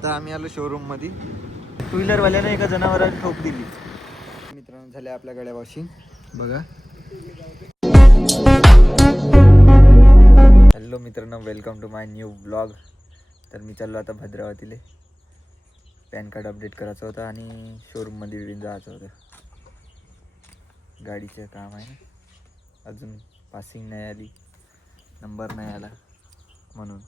आता आम्ही आलो शोरूम मध्ये. टू व्हीलरवाल्याने एका जनावराला ठोक दिली. मित्रांनो झाले आपल्या गळ्या वॉशिंग बघा. हॅलो मित्रांनो, welcome to my new blog. तर मी चाललो आता भद्रावतीला. पॅन कार्ड अपडेट करायचं होतं आणि शोरूममध्ये जायचं होतं. गाडीचं काम आहे, अजून पासिंग नाही आली, नंबर नाही आला म्हणून.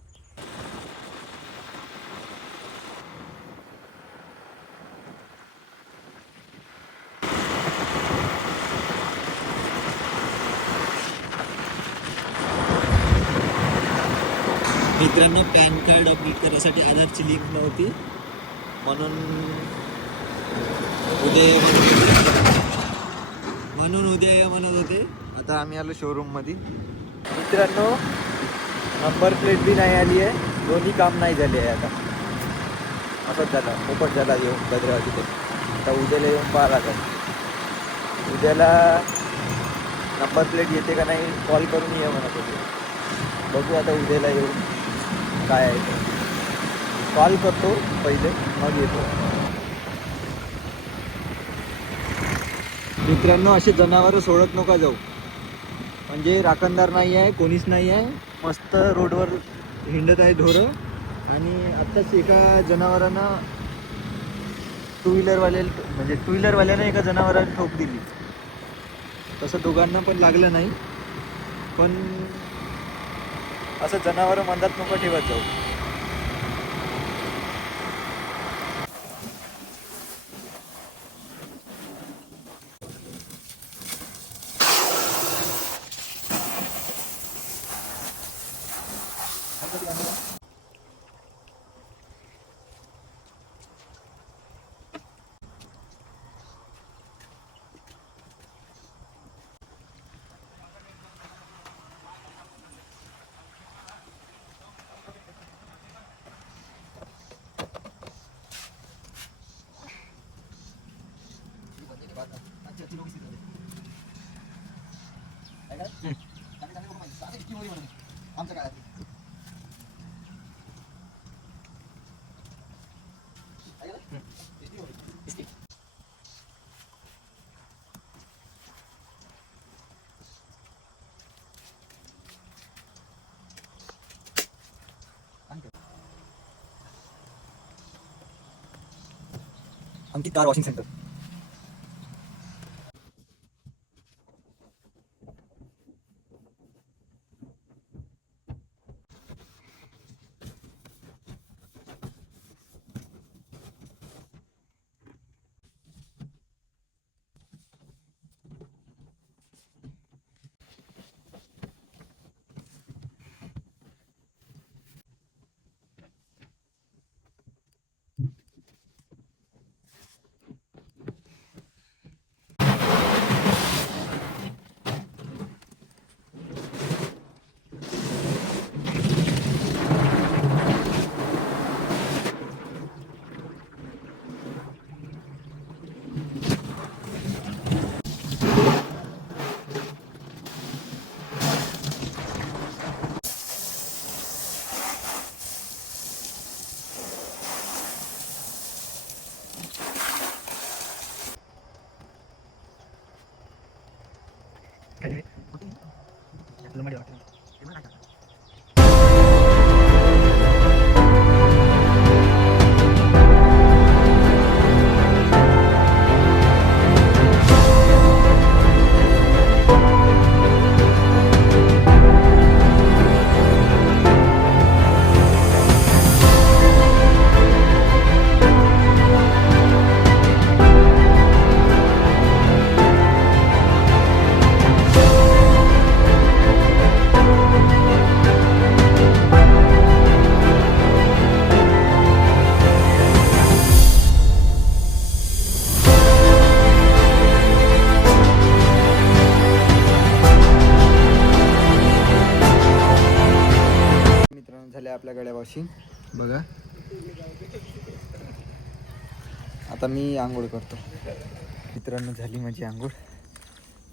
मित्रांनो, पॅन कार्ड अपडेट करायसाठी आधारची लिंक नव्हती म्हणून उद्या म्हणत होते. आता आम्ही आलो शोरूममध्ये. मित्रांनो, नंबर प्लेट बी नाही आली आहे, दोन्ही काम नाही झाले आहे. आता असंच झालं, पोपट झाला येऊन भद्रावतीत. आता उद्याला येऊन पाहा लागेल. उद्याला नंबर प्लेट येते का नाही कॉल करून ये म्हणत होते. बघू आता उद्याला येऊन काय आहे ते. कॉल करतो पहिले, मग येतो. मित्रांनो, असे जनावरं सोडत नका जाऊ. म्हणजे राखणदार नाही आहे, कोणीच नाही आहे, मस्त रोडवर हिंडत आहे ढोरं. आणि आत्ताच एका जनावरानं टू व्हीलरवाल्याने एका जनावराला ठोक दिली. तसं दोघांना पण लागलं नाही, पण असं जनावरं मंदात नको ठेवत जाऊ. अंकित कार वॉशिंग सेंटर. आपल्या गळ्या वॉशिंग बघा. आता मी आंघोळ करतो. मित्रांनो, झाली माझी आंघोळ.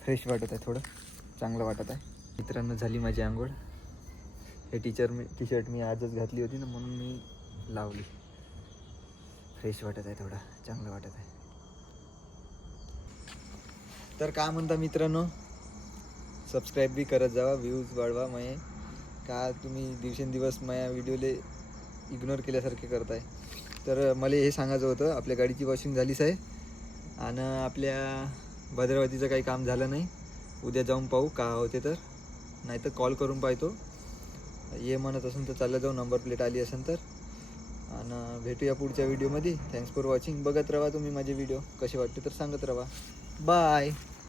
फ्रेश वाटत आहे, थोडं चांगलं वाटत आहे. मित्रांनो, झाली माझी आंघोळ. हे टी शर्ट मी आजच घातली होती ना, म्हणून मी लावली. फ्रेश वाटत आहे, थोडा चांगलं वाटत आहे. तर काय म्हणता मित्रांनो, सबस्क्राईब बी करत जावा, व्ह्यूज वाढवा. मये का तुम्ही दिवसेंदिवस माझ्या व्हिडिओले इग्नोर केल्यासारखे करताय. तर मला हे सांगायचं होतं, आपल्या गाडीची वॉशिंग झालीच आहे आणि आपल्या भद्रावतीचं काही काम झालं नाही. उद्या जाऊन पाहू का होते, तर नाही तर कॉल करून पाहतो. ये म्हणत असेल तर चाललं जाऊ, नंबर प्लेट आली असेल तर. आणि भेटूया पुढच्या व्हिडिओमध्ये. Thanks for watching. बघत राहा तुम्ही माझे व्हिडिओ, कसे वाटते तर सांगत राहा. बाय.